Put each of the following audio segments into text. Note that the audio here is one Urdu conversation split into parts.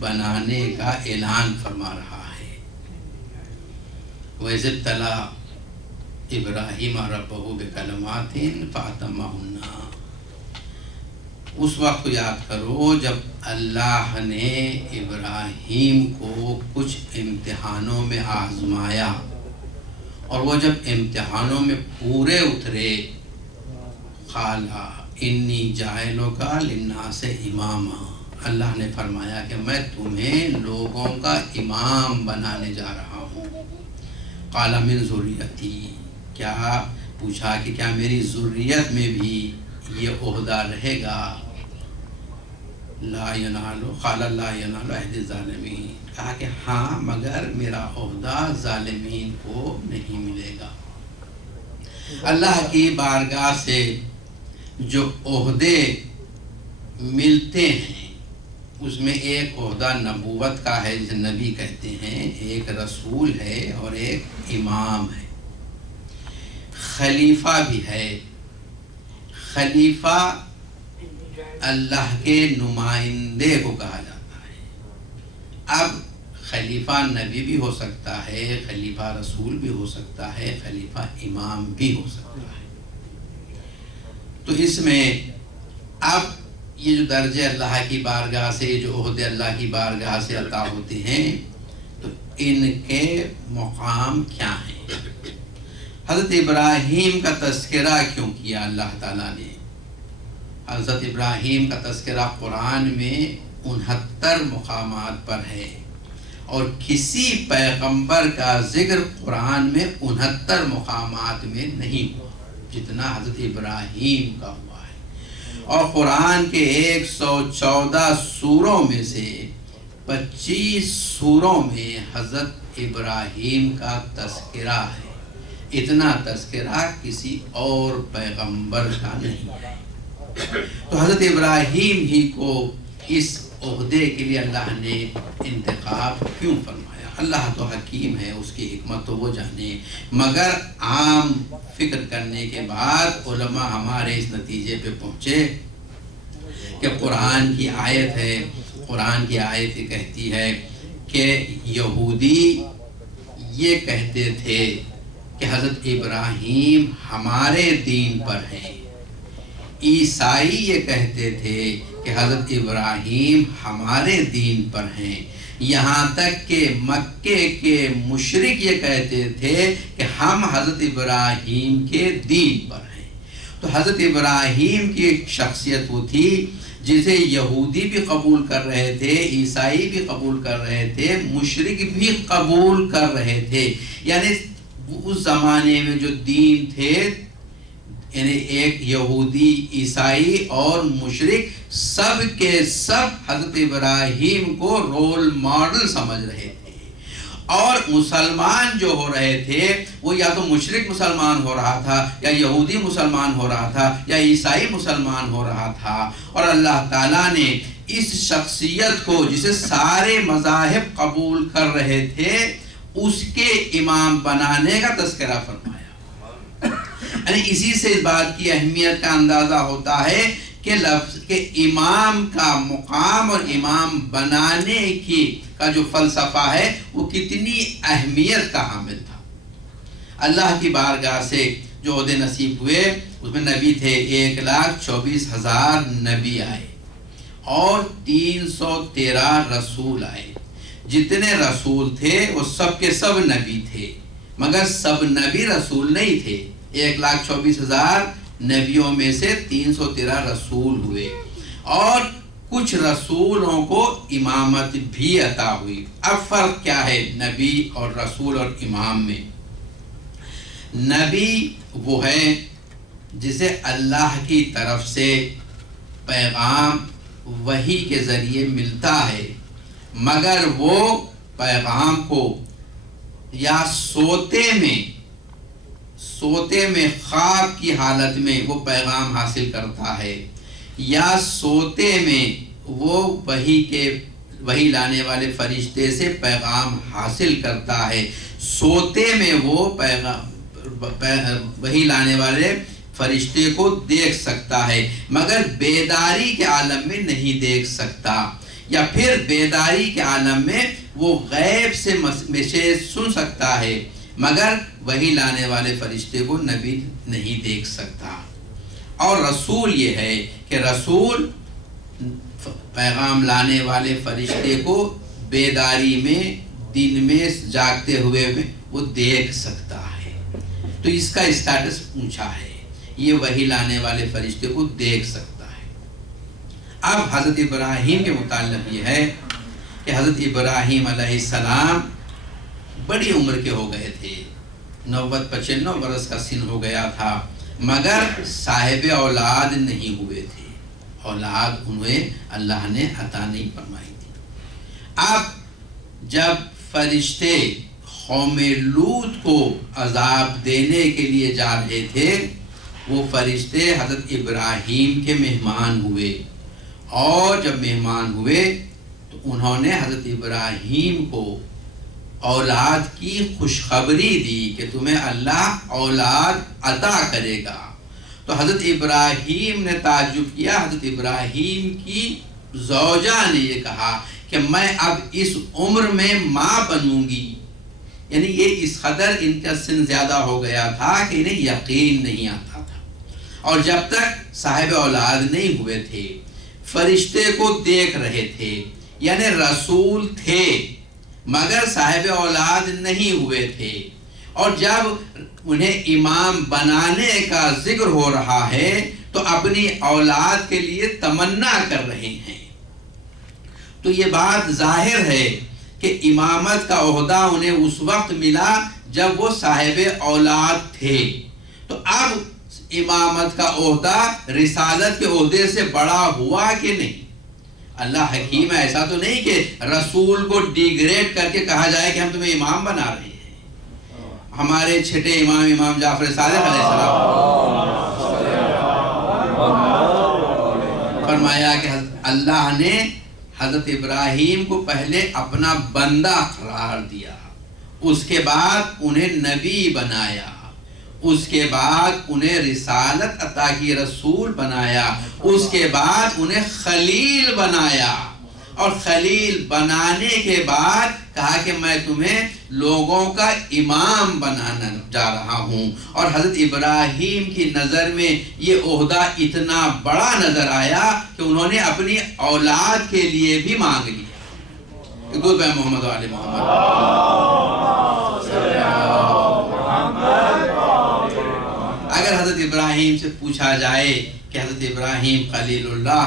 بنانے کا اعلان فرما رہا ہے۔ وَإِذِ ابْتَلَىٰ إِبْرَاهِيمَ رَبَّهُ بِكَلِمَاتٍ فَأَتَمَّهُنَّ۔ اس وقت یاد کرو جب اللہ نے ابراہیم کو کچھ امتحانوں میں آزمایا، اور وہ جب امتحانوں میں پورے اترے، قَالَ إِنِّي جَاعِلُكَ لِلنَّاسِ إِمَامًا، اللہ نے فرمایا کہ میں تمہیں لوگوں کا امام بنانے جا رہا ہوں۔ قَالَ مِن ذُرِّيَّتِي، کیا پوچھا کہ کیا میری ذریت میں بھی یہ عہدہ رہے گا؟ لا ینالو، قَالَ لَا يَنَالُ عَهْدِ الظَّالِمِينَ، کہا کہ ہاں مگر میرا عہدہ ظالمین کو نہیں ملے گا۔ اللہ کی بارگاہ سے جو عہدے ملتے ہیں اس میں ایک عہدہ نبوت کا ہے جسے نبی کہتے ہیں، ایک رسول ہے اور ایک امام ہے، خلیفہ بھی ہے۔ خلیفہ اللہ کے نمائندے کو کہا جاتا ہے۔ اب خلیفہ نبی بھی ہو سکتا ہے، خلیفہ رسول بھی ہو سکتا ہے، خلیفہ امام بھی ہو سکتا ہے۔ تو اس میں اب یہ جو درجے اللہ کی بارگاہ سے، جو عہدے اللہ کی بارگاہ سے عطا ہوتے ہیں، تو ان کے مقام کیا ہیں؟ حضرت ابراہیم کا تذکرہ کیوں کیا اللہ تعالیٰ نے؟ حضرت ابراہیم کا تذکرہ قرآن میں 69 مقامات پر ہے، اور کسی پیغمبر کا ذکر قرآن میں 69 مقامات میں نہیں ہوا جتنا حضرت ابراہیم کا ہوا ہے۔ اور قرآن کے 114 سوروں میں سے 25 سوروں میں حضرت ابراہیم کا تذکرہ ہے۔ اتنا تذکرہ کسی اور پیغمبر کا نہیں ہے۔ تو حضرت ابراہیم ہی کو اس عہدے کے لیے اللہ نے انتخاب کیوں فرمایا؟ اللہ تو حکیم ہے، اس کی حکمت تو وہ جانے، مگر عام فکر کرنے کے بعد علماء ہمارے اس نتیجے پہ پہنچے کہ قرآن کی آیت ہے، قرآن کی آیت یہ کہتی ہے کہ یہودی یہ کہتے تھے کہ حضرت ابراہیم ہمارے دین پر ہیں، عیسائی یہ کہتے تھے کہ حضرت ابراہیم ہمارے دین پر ہیں، یہاں تک کہ مکے کے مشرک یہ کہتے تھے کہ ہم حضرت ابراہیم کے دین پر ہیں۔ تو حضرت ابراہیم کی ایک شخصیت وہ تھی جسے یہودی بھی قبول کر رہے تھے، عیسائی بھی قبول کر رہے تھے، مشرک بھی قبول کر رہے تھے۔ یعنی اس زمانے میں جو دین تھے، یعنی ایک یہودی، عیسائی اور مشرک سب کے سب حضرت ابراہیم کو رول ماڈل سمجھ رہے تھے، اور مسلمان جو ہو رہے تھے وہ یا تو مشرک مسلمان ہو رہا تھا، یا یہودی مسلمان ہو رہا تھا، یا عیسائی مسلمان ہو رہا تھا۔ اور اللہ تعالیٰ نے اس شخصیت کو جسے سارے مذاہب قبول کر رہے تھے اس کے امام بنانے کا تذکرہ فرمایا۔ یعنی اسی سے اس بات کی اہمیت کا اندازہ ہوتا ہے کہ لفظ کے امام کا مقام اور امام بنانے کا جو فلسفہ ہے وہ کتنی اہمیت کا حامل تھا۔ اللہ کی بارگاہ سے جو عہدے نصیب ہوئے اس میں نبی تھے 1,24,000 نبی آئے، اور 313 رسول آئے۔ جتنے رسول تھے وہ سب کے سب نبی تھے، مگر سب نبی رسول نہیں تھے۔ 1,24,000 نبیوں میں سے 313 رسول ہوئے، اور کچھ رسولوں کو امامت بھی عطا ہوئی۔ اب فرق کیا ہے نبی اور رسول اور امام میں؟ نبی وہ ہے جسے اللہ کی طرف سے پیغام وحی کے ذریعے ملتا ہے، مگر وہ پیغام کو یا سوتے میں خواب کی حالت میں وہ پیغام حاصل کرتا ہے، یا سوتے میں وہ وحی لانے والے فرشتے سے پیغام حاصل کرتا ہے۔ سوتے میں وہ وحی لانے والے فرشتے کو دیکھ سکتا ہے، مگر بیداری کے عالم میں نہیں دیکھ سکتا۔ یا پھر بیداری کے عالم میں وہ غیب سے میسیج سن سکتا ہے، مگر وحی لانے والے فرشتے کو نبی نہیں دیکھ سکتا۔ اور رسول یہ ہے کہ رسول پیغام لانے والے فرشتے کو بیداری میں، دن میں جاگتے ہوئے میں وہ دیکھ سکتا ہے، تو اس کا اسٹیٹس اونچا ہے، یہ وحی لانے والے فرشتے کو دیکھ سکتا ہے۔ اب حضرت ابراہیم کے متعلق یہ ہے کہ حضرت ابراہیم علیہ السلام بڑی عمر کے ہو گئے تھے، 90-95 برس کا سن ہو گیا تھا، مگر صاحب اولاد نہیں ہوئے تھے، اولاد انہیں اللہ نے عطا نہیں فرمائی تھی۔ اب جب فرشتے قوم لوط کو عذاب دینے کے لیے جا رہے تھے، وہ فرشتے حضرت ابراہیم کے مہمان ہوئے، اور جب مہمان ہوئے تو انہوں نے حضرت ابراہیم کو اولاد کی خوشخبری دی کہ تمہیں اللہ اولاد عطا کرے گا۔ تو حضرت ابراہیم نے تعجب کیا، حضرت ابراہیم کی زوجہ نے یہ کہا کہ میں اب اس عمر میں ماں بنوں گی، یعنی یہ اس قدر ان کا سن زیادہ ہو گیا تھا کہ انہیں یقین نہیں آتا تھا، اور جب تک صاحب اولاد نہیں ہوئے تھے، فرشتے کو دیکھ رہے تھے، یعنی رسول تھے مگر صاحب اولاد نہیں ہوئے تھے، اور جب انہیں امام بنانے کا ذکر ہو رہا ہے تو اپنی اولاد کے لیے تمنا کر رہے ہیں، تو یہ بات ظاہر ہے کہ امامت کا عہدہ انہیں اس وقت ملا جب وہ صاحب اولاد تھے، تو اب امامت کا عہدہ رسالت کے عہدے سے بڑا ہوا کہ نہیں؟ اللہ حکیم ہے، ایسا تو نہیں کہ رسول کو ڈیگریڈ کر کے کہا جائے کہ ہم تمہیں امام بنا رہے ہیں۔ ہمارے چھٹے امام جعفر صادق علیہ السلام فرمایا کہ اللہ نے حضرت ابراہیم کو پہلے اپنا بندہ قرار دیا، اس کے بعد انہیں نبی بنایا، اس کے بعد انہیں رسالت عطا کی، رسول بنایا، اس کے بعد انہیں خلیل بنایا، اور خلیل بنانے کے بعد کہا کہ میں تمہیں لوگوں کا امام بنانا جا رہا ہوں، اور حضرت ابراہیم کی نظر میں یہ عہدہ اتنا بڑا نظر آیا کہ انہوں نے اپنی اولاد کے لیے بھی مانگ لیا۔ گود بھائی محمد و آل محمد۔ اگر حضرت ابراہیم سے پوچھا جائے کہ حضرت ابراہیم خلیل اللہ،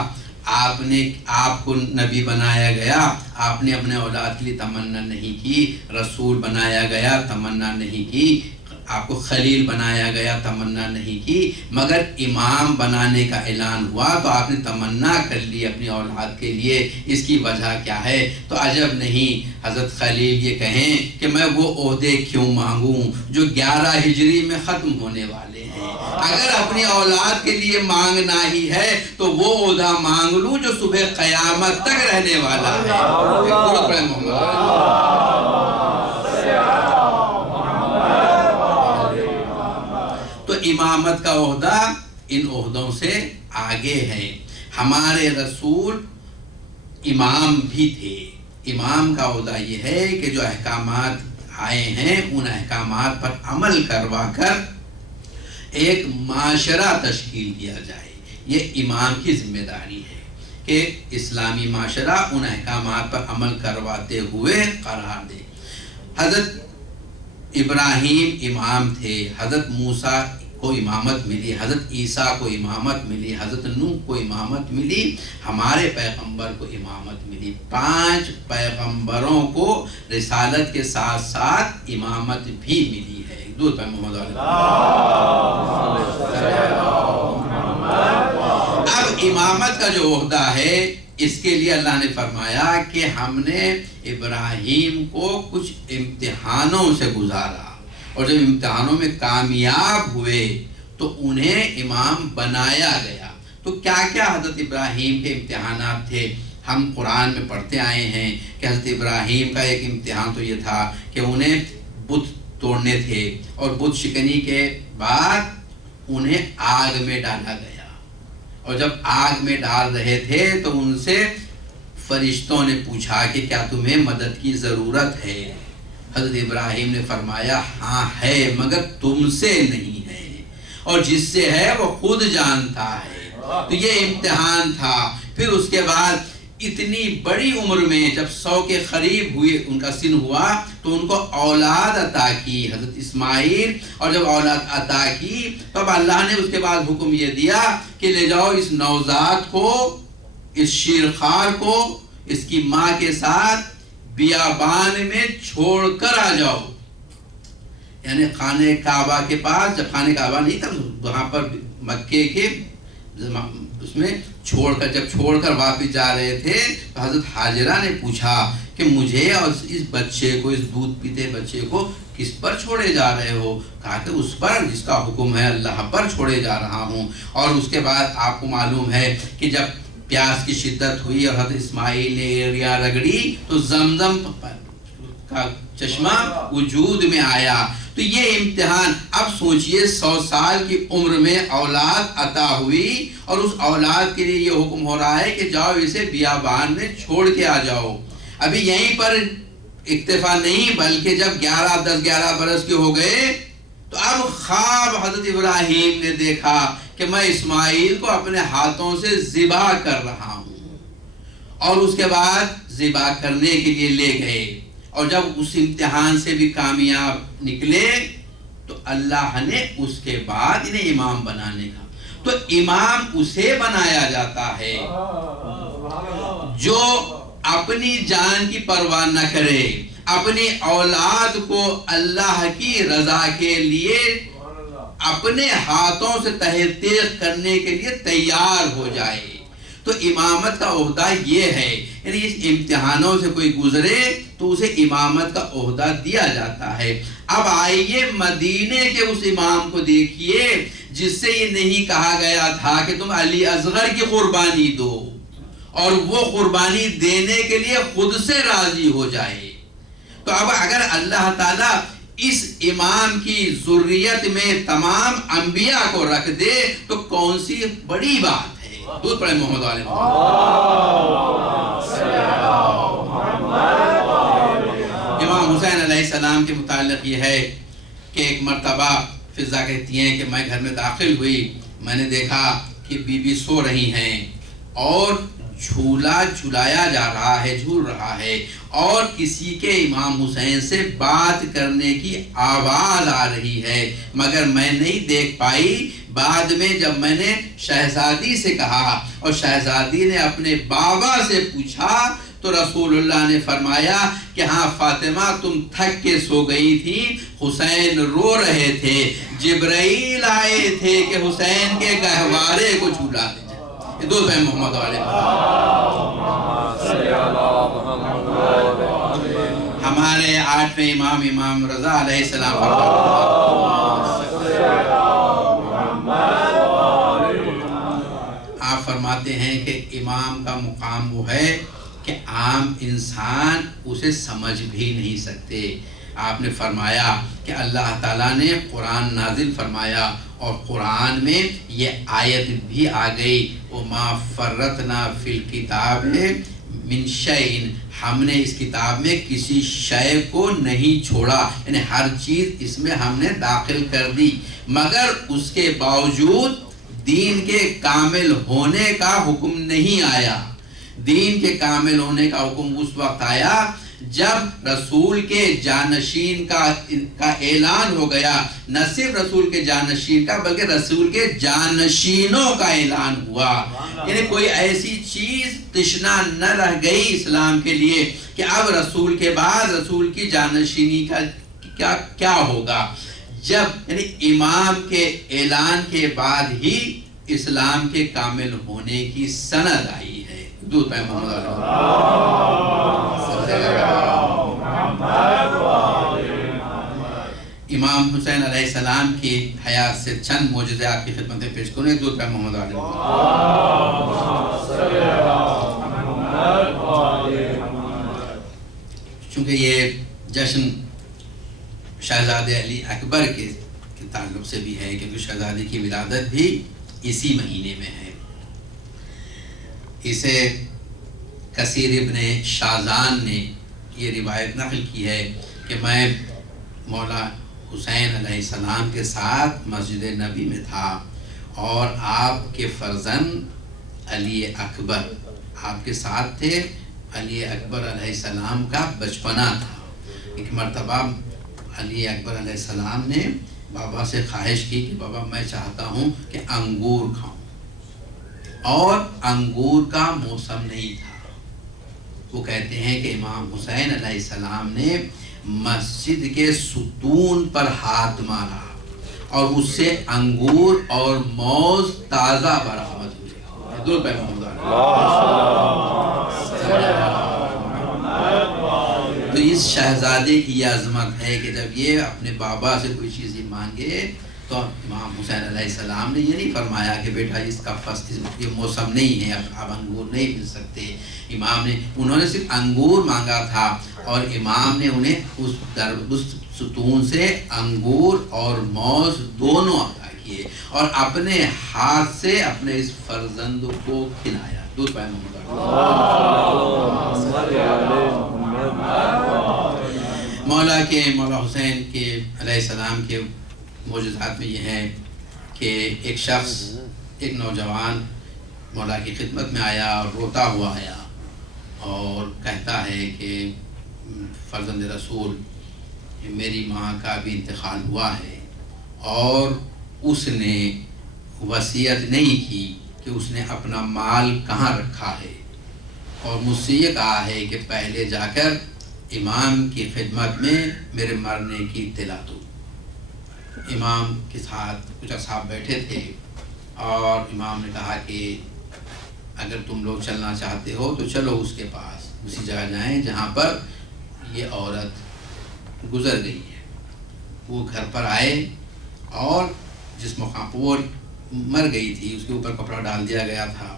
آپ کو نبی بنایا گیا، آپ نے اپنے اولاد کے لیے تمنا نہیں کی، رسول بنایا گیا تمنا نہیں کی، آپ کو خلیل بنایا گیا تمنا نہیں کی، مگر امام بنانے کا اعلان ہوا تو آپ نے تمنا کر لی اپنی اولاد کے لیے، اس کی وجہ کیا ہے؟ تو عجب نہیں حضرت خلیل یہ کہیں کہ میں وہ عہدے کیوں مانگوں جو 11 ہجری میں ختم ہونے والے ہیں، اگر اپنی اولاد کے لیے مانگنا ہی ہے تو وہ عہدہ مانگ لوں جو صبح قیامت تک رہنے والا ہے۔ تو امامت کا عہدہ ان عہدوں سے آگے ہے۔ ہمارے رسول امام بھی تھے۔ امام کا عہدہ یہ ہے کہ جو احکامات آئے ہیں ان احکامات پر عمل کروا کر ایک معاشرہ تشکیل دیا جائے، یہ امام کی ذمہ داری ہے کہ اسلامی معاشرہ ان احکامات پر عمل کرواتے ہوئے قرار دے۔ حضرت ابراہیم امام تھے، حضرت موسیٰ کو امامت ملی، حضرت عیسیٰ کو امامت ملی، حضرت نوح کو امامت ملی، ہمارے پیغمبر کو امامت ملی۔ 5 پیغمبروں کو رسالت کے ساتھ ساتھ امامت بھی ملی ہے۔ دودھ پہ محمد علیہ۔ اب امامت کا جو عہدہ ہے اس کے لیے اللہ نے فرمایا کہ ہم نے ابراہیم کو کچھ امتحانوں سے گزارا، اور جب امتحانوں میں کامیاب ہوئے تو انہیں امام بنایا گیا۔ تو کیا کیا حضرت ابراہیم کے امتحانات تھے؟ ہم قرآن میں پڑھتے آئے ہیں کہ حضرت ابراہیم کا ایک امتحان تو یہ تھا کہ انہیں بت توڑنے تھے، اور بت شکنی کے بعد انہیں آگ میں ڈالا گیا، اور جب آگ میں ڈال رہے تھے تو ان سے فرشتوں نے پوچھا کہ کیا تمہیں مدد کی ضرورت ہے؟ حضرت ابراہیم نے فرمایا ہاں ہے، مگر تم سے نہیں ہے، اور جس سے ہے وہ خود جانتا ہے۔ تو یہ امتحان تھا۔ پھر اس کے بعد اتنی بڑی عمر میں جب 100 کے قریب ہوئے، ان کا سن ہوا، تو ان کو اولاد عطا کی حضرت اسماعیل، اور جب اولاد عطا کی تب اللہ نے اس کے بعد حکم یہ دیا کہ لے جاؤ اس نوزاد کو، اس شیرخوار کو اس کی ماں کے ساتھ بیابان میں چھوڑ کر آ جاؤ۔ یعنی خانہ کعبہ کے پاس، جب خانہ کعبہ نہیں تھا وہاں پر مکے کے اس میں جب چھوڑ کر واپس جا رہے تھے تو حضرت حاجرہ نے پوچھا کہ مجھے اور اس بچے کو، اس دودھ پیتے بچے کو کس پر چھوڑے جا رہے ہو؟ کہا کہ اس پر جس کا حکم ہے اللہ پر چھوڑے جا رہا ہوں۔ اور اس کے بعد آپ کو معلوم ہے کہ جب پیاس کی شدت ہوئی اور حضرت اسماعیل نے ایریا رگڑی تو زمزم کا چشمہ وجود میں آیا۔ تو یہ امتحان، اب سوچئے 100 سال کی عمر میں اولاد عطا ہوئی، اور اس اولاد کے لیے یہ حکم ہو رہا ہے کہ جاؤ اسے بیابان میں چھوڑ کے آ جاؤ۔ ابھی یہیں پر اکتفا نہیں، بلکہ جب 10-11 برس کے ہو گئے تو اب خواب حضرت ابراہیم نے دیکھا کہ میں اسماعیل کو اپنے ہاتھوں سے ذبح کر رہا ہوں، اور اس کے بعد ذبح کرنے کے لیے لے گئے، اور جب اس امتحان سے بھی کامیاب نکلے تو اللہ نے اس کے بعد انہیں امام بنانے کا، تو امام اسے بنایا جاتا ہے جو اپنی جان کی پرواہ نہ کرے، اپنی اولاد کو اللہ کی رضا کے لیے اپنے ہاتھوں سے تحقیق کرنے کے لیے تیار ہو جائے۔ تو امامت کا عہدہ یہ ہے، یعنی اس امتحانوں سے کوئی گزرے تو اسے امامت کا عہدہ دیا جاتا ہے۔ اب آئیے مدینے کے اس امام کو دیکھیے جس سے یہ نہیں کہا گیا تھا کہ تم علی اصغر کی قربانی دو، اور وہ قربانی دینے کے لیے خود سے راضی ہو جائے۔ تو اب اگر اللہ تعالیٰ اس امام کی ذریت میں تمام انبیاء کو رکھ دے تو کون سی بڑی بات ہے۔ دودھ پڑھیں محمد علیہ امام حسین علیہ السلام کے متعلق یہ ہے کہ ایک مرتبہ فضا کہتی ہیں کہ میں گھر میں داخل ہوئی، میں نے دیکھا کہ بی بی سو رہی ہیں اور جھولا جھلایا جا رہا ہے، جھول رہا ہے، اور کسی کے امام حسین سے بات کرنے کی آواز آ رہی ہے، مگر میں نہیں دیکھ پائی۔ بعد میں جب میں نے شہزادی سے کہا اور شہزادی نے اپنے بابا سے پوچھا تو رسول اللہ نے فرمایا کہ ہاں فاطمہ تم تھک کے سو گئی تھی، حسین رو رہے تھے، جبرائیل آئے تھے کہ حسین کے گہوارے کو جھولا دے۔ دو بہن محمد علیہ ہمارے 8ویں امام امام رضا علیہ السلام آپ فرماتے ہیں کہ امام کا مقام وہ ہے کہ عام انسان اسے سمجھ بھی نہیں سکتے۔ آپ نے فرمایا کہ اللہ تعالیٰ نے قرآن نازل فرمایا اور قرآن میں یہ آیت بھی آ گئی، وَمَا فَرَّطْنَا فِي الْكِتَابِ مِنْ شَيْءٍ، ہم نے اس کتاب میں کسی شے کو نہیں چھوڑا، یعنی ہر چیز اس میں ہم نے داخل کر دی، مگر اس کے باوجود دین کے کامل ہونے کا حکم نہیں آیا۔ دین کے کامل ہونے کا حکم اس وقت آیا جب رسول کے جانشین کا اعلان ہو گیا، نہ صرف رسول کے جانشین کا بلکہ رسول کے جانشینوں کا اعلان ہوا، یعنی کوئی ایسی چیز تشنا نہ رہ گئی اسلام کے لیے کہ اب رسول کے بعد رسول کی جانشینی کا کیا ہوگا۔ جب یعنی امام کے اعلان کے بعد ہی اسلام کے کامل ہونے کی سند آئی ہے۔ دودھ پہ محمد امام حسین علیہ السلام کی حیات سے چند معجزے آپ کی خدمت میں پیش کریں۔ دودھ پہ محمد علیہ چونکہ یہ جشن شہزادے علی اکبر کے تعلق سے بھی ہے، کیونکہ شہزادے کی ولادت بھی اسی مہینے میں ہے۔ اسے کثیر ابن شازان نے یہ روایت نقل کی ہے کہ میں مولا حسین علیہ السلام کے ساتھ مسجد نبی میں تھا اور آپ کے فرزند علی اکبر آپ کے ساتھ تھے. علی اکبر علیہ السلام کا بچپنا تھا. ایک مرتبہ علی اکبر علیہ السلام نے بابا سے خواہش کی کہ بابا میں چاہتا ہوں کہ انگور کھاؤں، اور انگور کا موسم نہیں تھا. وہ کہتے ہیں کہ امام حسین علیہ السلام نے مسجد کے ستون پر ہاتھ مارا اور اس سے انگور اور موز تازہ برآمد ہوئے. تو اس شہزادے کی یہ عظمت ہے کہ جب یہ اپنے بابا سے کوئی چیز مانگے تو امام حسین علیہ السلام نے یہ نہیں فرمایا کہ بیٹا اس کا یہ موسم نہیں ہے، اب انگور نہیں مل سکتے. انہوں نے صرف انگور مانگا تھا اور امام نے انہیں اس ستون سے انگور اور موز دونوں عطا کیے اور اپنے ہاتھ سے اپنے اس فرزند کو کھلایا. دودھ پائے مولا حسین کے علیہ السلام کے معجزات میں یہ ہے کہ ایک شخص، ایک نوجوان مولا کی خدمت میں آیا اور روتا ہوا آیا اور کہتا ہے کہ فرزند رسول میری ماں کا بھی انتقال ہوا ہے اور اس نے وصیت نہیں کی کہ اس نے اپنا مال کہاں رکھا ہے، اور مجھ سے یہ کہا ہے کہ پہلے جا کر امام کی خدمت میں میرے مرنے کی اطلاع دو. امام کے ساتھ کچھ اصحاب بیٹھے تھے اور امام نے کہا کہ اگر تم لوگ چلنا چاہتے ہو تو چلو اس کے پاس، اسی جگہ جائیں جہاں پر یہ عورت گزر گئی ہے. وہ گھر پر آئے اور جس مقام پر وہ مر گئی تھی اس کے اوپر کپڑا ڈال دیا گیا تھا.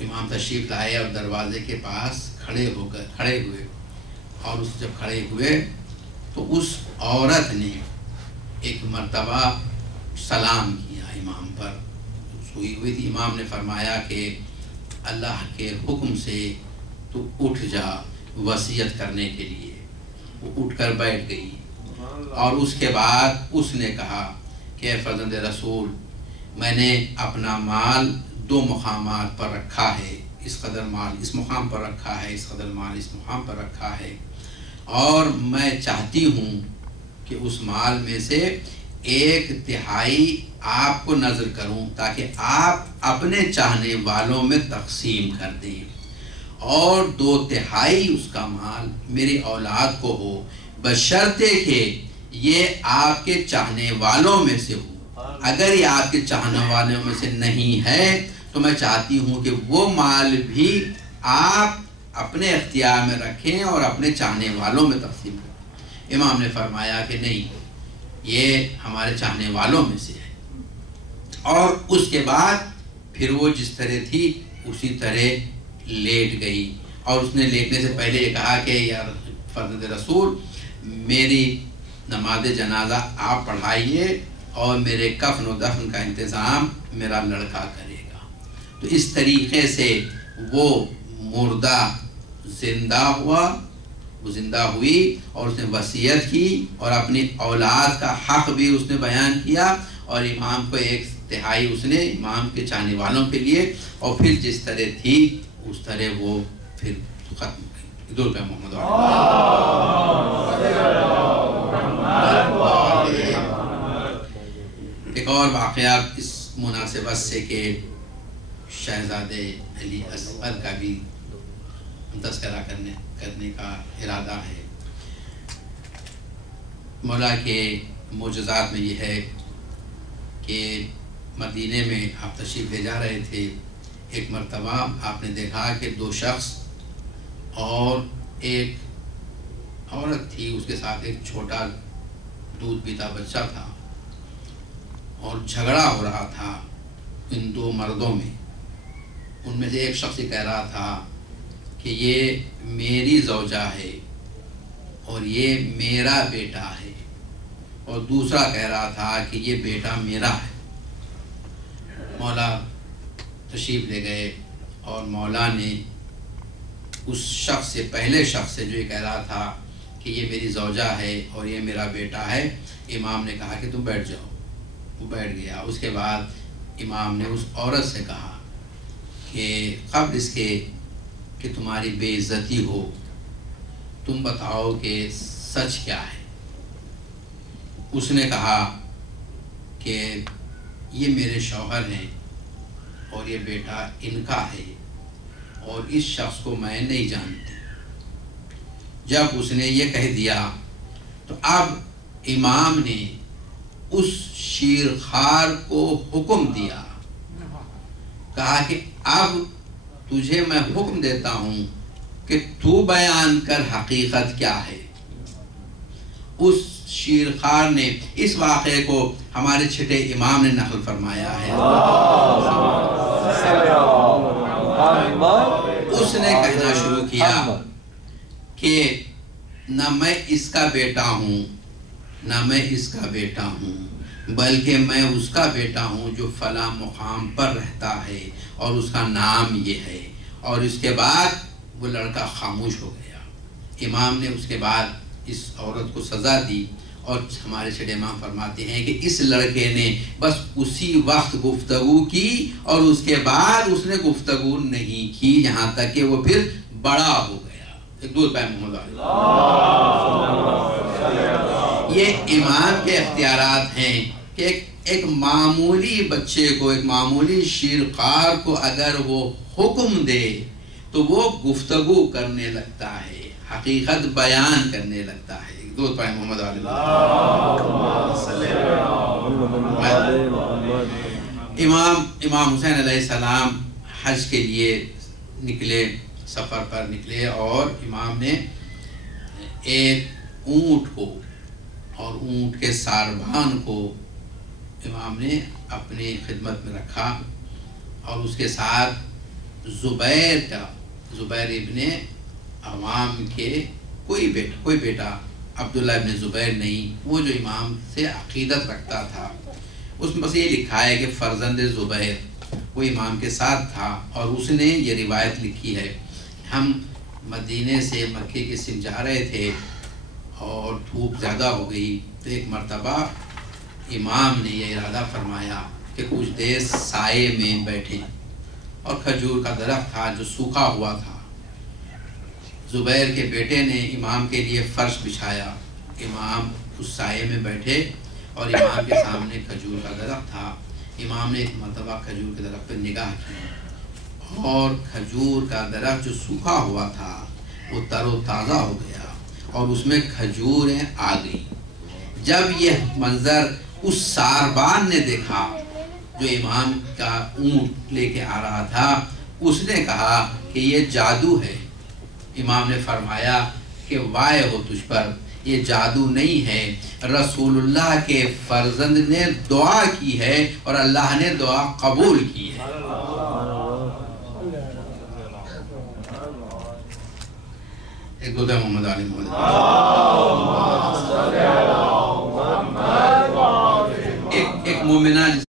امام تشریف لائے اور دروازے کے پاس کھڑے ہوئے اور اس جب کھڑے ہوئے تو اس عورت نے ایک مرتبہ سلام کیا امام پر. سوئی ہوئی تھی. امام نے فرمایا کہ اللہ کے حکم سے تو اٹھ جا وصیت کرنے کے لیے. وہ اٹھ کر بیٹھ گئی اور اس کے بعد اس نے کہا کہ فرزند رسول میں نے اپنا مال 2 مقامات پر رکھا ہے، اس قدر مال اس مقام پر رکھا ہے، اس قدر مال اس مقام پر رکھا ہے، اور میں چاہتی ہوں کہ اس مال میں سے 1/3 آپ کو نظر کروں تاکہ آپ اپنے چاہنے والوں میں تقسیم کر دیں، اور 2/3 اس کا مال میری اولاد کو ہو، بشرطے کہ یہ آپ کے چاہنے والوں میں سے ہو. اگر یہ آپ کے چاہنے والوں میں سے نہیں ہے تو میں چاہتی ہوں کہ وہ مال بھی آپ اپنے اختیار میں رکھیں اور اپنے چاہنے والوں میں تقسیم کریں. امام نے فرمایا کہ نہیں، یہ ہمارے چاہنے والوں میں سے ہے. اور اس کے بعد پھر وہ جس طرح تھی اسی طرح لیٹ گئی، اور اس نے لیٹنے سے پہلے یہ کہا کہ یا فرزند رسول میری نماز جنازہ آپ پڑھائیے اور میرے کفن و دفن کا انتظام میرا لڑکا کرے گا. تو اس طریقے سے وہ مردہ زندہ ہوا، وہ زندہ ہوئی اور اس نے وصیت کی اور اپنی اولاد کا حق بھی اس نے بیان کیا، اور امام کو 1/3 اس نے امام کے چاہنے والوں کے لیے، اور پھر جس طرح تھی اس طرح وہ پھر ختم ہو گئی. دور پہ محمد ایک اور واقعہ اس مناسبت سے کہ شہزادے علی اصغر کا بھی تذکرہ کرنے کا ارادہ ہے. مولا کے معجزات میں یہ ہے کہ مدینے میں آپ تشریف لے جا رہے تھے. ایک مرتبہ آپ نے دیکھا کہ 2 شخص اور ایک عورت تھی، اس کے ساتھ ایک چھوٹا دودھ پیتا بچہ تھا، اور جھگڑا ہو رہا تھا ان 2 مردوں میں. ان میں سے ایک شخص یہ کہہ رہا تھا کہ یہ میری زوجہ ہے اور یہ میرا بیٹا ہے، اور دوسرا کہہ رہا تھا کہ یہ بیٹا میرا ہے. مولا تشریف لے گئے اور مولا نے اس شخص سے، پہلے شخص سے جو یہ کہہ رہا تھا کہ یہ میری زوجہ ہے اور یہ میرا بیٹا ہے، امام نے کہا کہ تم بیٹھ جاؤ. وہ بیٹھ گیا. اس کے بعد امام نے اس عورت سے کہا کہ قبل اس کے کہ تمہاری بے عزتی ہو، تم بتاؤ کہ سچ کیا ہے. اس نے کہا کہ یہ میرے شوہر ہیں اور یہ بیٹا ان کا ہے اور اس شخص کو میں نہیں جانتی. جب اس نے یہ کہہ دیا تو اب امام نے اس شیرخوار کو حکم دیا، کہا کہ اب تجھے میں حکم دیتا ہوں کہ تو بیان کر حقیقت کیا ہے. اس شیرخوار نے اس واقعے کو ہمارے چھٹے امام نے نقل فرمایا ہے. اس نے کہنا شروع کیا کہ نہ میں اس کا بیٹا ہوں نہ میں اس کا بیٹا ہوں، بلکہ میں اس کا بیٹا ہوں جو فلاں مقام پر رہتا ہے اور اس کا نام یہ ہے. اور اس کے بعد وہ لڑکا خاموش ہو گیا. امام نے اس کے بعد اس عورت کو سزا دی اور ہمارے چھٹے امام فرماتے ہیں کہ اس لڑکے نے بس اسی وقت گفتگو کی اور اس کے بعد اس نے گفتگو نہیں کی جہاں تک کہ وہ پھر بڑا ہو گیا. ایک دو پہ محمد یہ امام کے اختیارات ہیں کہ ایک معمولی بچے کو، ایک معمولی شیرخوار کو اگر وہ حکم دے تو وہ گفتگو کرنے لگتا ہے، حقیقت بیان کرنے لگتا ہے. دو پائے محمد علی. امام حسین علیہ السلام حج کے لیے نکلے، سفر پر نکلے اور امام نے ایک اونٹ کو اور اونٹ کے ساربان کو امام نے اپنی خدمت میں رکھا اور اس کے ساتھ زبیر ابن عوام کے کوئی بیٹا عبداللہ ابن زبیر نہیں، وہ جو امام سے عقیدت رکھتا تھا. اس میں بس یہ لکھا ہے کہ فرزند زبیر وہ امام کے ساتھ تھا. اور اس نے یہ روایت لکھی ہے، ہم مدینے سے مکے کی سمت جا رہے تھے اور دھوپ زیادہ ہو گئی تو ایک مرتبہ امام نے یہ ارادہ فرمایا کہ کچھ دیر سائے میں بیٹھیں، اور کھجور کا درخت تھا جو سوکھا ہوا تھا. زبیر کے بیٹے نے امام کے لیے فرش بچھایا، امام اس سائے میں بیٹھے اور امام کے سامنے کھجور کا درخت تھا. امام نے ایک مرتبہ کھجور کے درخت پہ نگاہ کی اور کھجور کا درخت جو سوکھا ہوا تھا وہ تر و تازہ ہو گیا اور اس میں کھجوریں آ گئی. جب یہ منظر اس ساربان نے دیکھا جو امام کا اونٹ لے کے آ رہا تھا، اس نے کہا کہ یہ جادو ہے. امام نے فرمایا کہ وائے ہو تجھ پر، یہ جادو نہیں ہے، رسول اللہ کے فرزند نے دعا کی ہے اور اللہ نے دعا قبول کی ہے. ایک دو محمد علی محمد ایک مومنہ